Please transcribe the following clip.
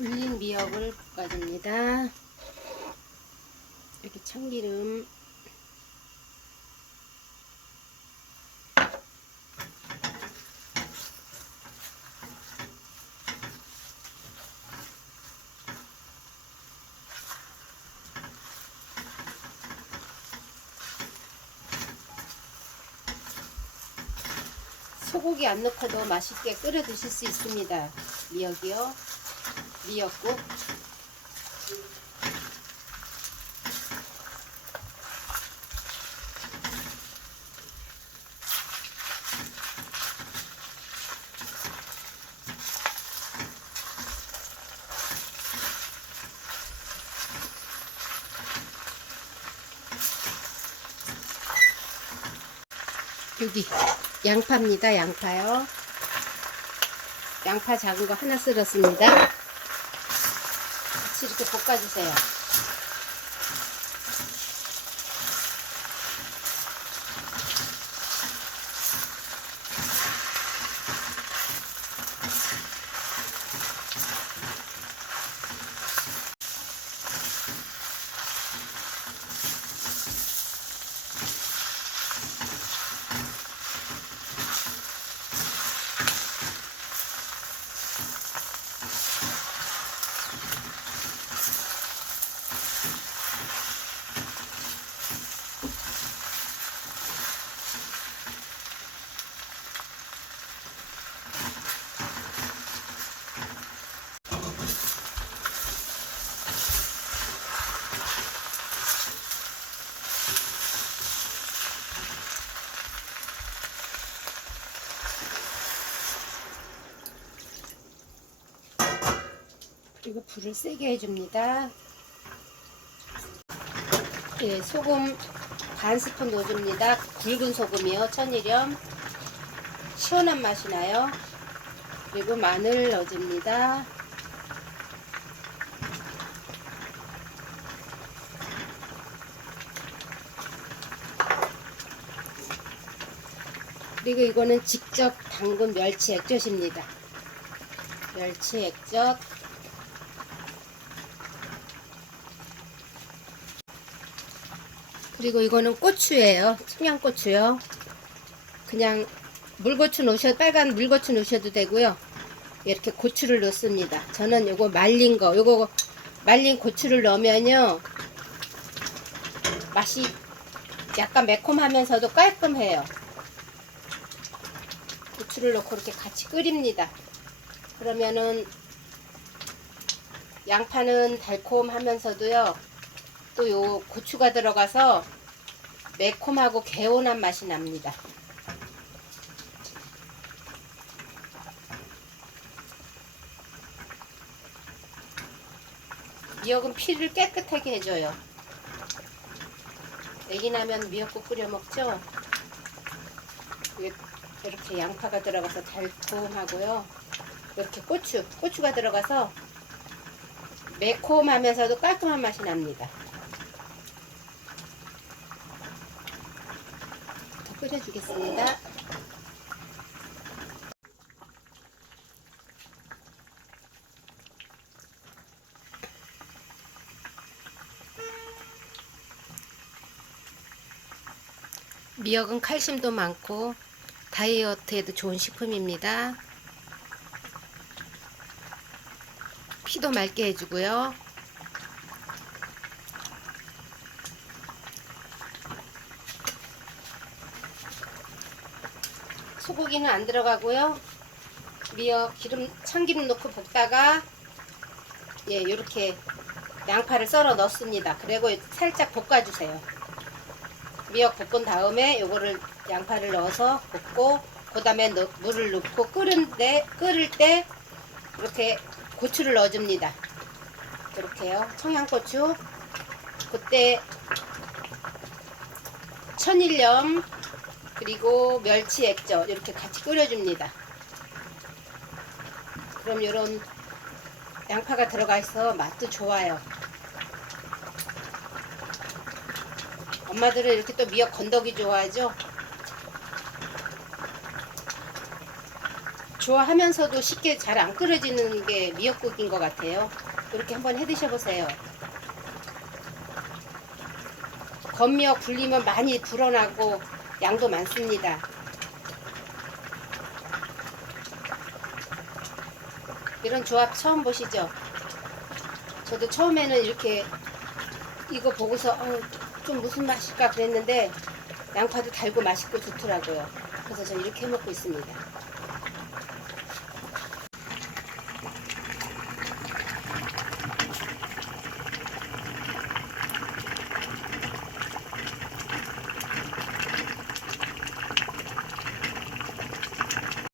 불린 미역을 볶아줍니다. 이렇게 참기름 소고기 안 넣고도 맛있게 끓여 드실 수 있습니다. 미역이요. 미역국. 여기 양파입니다. 양파요. 양파 작은 거 하나 썰었습니다. 같이 이렇게 볶아주세요. 그리고 불을 세게 해줍니다. 예, 소금 반 스푼 넣어줍니다. 굵은 소금이요. 천일염. 시원한 맛이 나요. 그리고 마늘 넣어줍니다. 그리고 이거는 직접 담근 멸치 액젓입니다. 멸치 액젓. 그리고 이거는 고추예요. 청양고추요. 그냥 물고추 넣으셔도 빨간 물고추 넣으셔도 되고요. 이렇게 고추를 넣습니다. 저는 요거 말린 거, 요거 말린 고추를 넣으면요. 맛이 약간 매콤하면서도 깔끔해요. 고추를 넣고 이렇게 같이 끓입니다. 그러면은 양파는 달콤하면서도요. 또 요 고추가 들어가서 매콤하고 개운한 맛이 납니다. 미역은 피를 깨끗하게 해줘요. 애기 나면 미역국 끓여 먹죠? 이렇게 양파가 들어가서 달콤하고요. 이렇게 고추, 고추가 들어가서 매콤하면서도 깔끔한 맛이 납니다. 끓여주겠습니다. 미역은 칼슘도 많고 다이어트에도 좋은 식품입니다. 피도 맑게 해주고요. 소고기는 안 들어가고요. 미역 기름 참기름 넣고 볶다가 예 이렇게 양파를 썰어 넣습니다. 그리고 살짝 볶아주세요. 미역 볶은 다음에 요거를 양파를 넣어서 볶고 그 다음에 물을 넣고 끓는데 끓을 때 이렇게 고추를 넣어줍니다. 이렇게요. 청양고추. 그때 천일염 그리고 멸치 액젓 이렇게 같이 끓여줍니다. 그럼 이런 양파가 들어가 있어 맛도 좋아요. 엄마들은 이렇게 또 미역 건더기 좋아하죠? 좋아하면서도 쉽게 잘 안 끓여지는 게 미역국인 것 같아요. 이렇게 한번 해 드셔보세요. 겉미역 불리면 많이 불어나고 양도 많습니다. 이런 조합 처음 보시죠? 저도 처음에는 이렇게 이거 보고서 어, 좀 무슨 맛일까 그랬는데 양파도 달고 맛있고 좋더라고요. 그래서 저 이렇게 해 먹고 있습니다.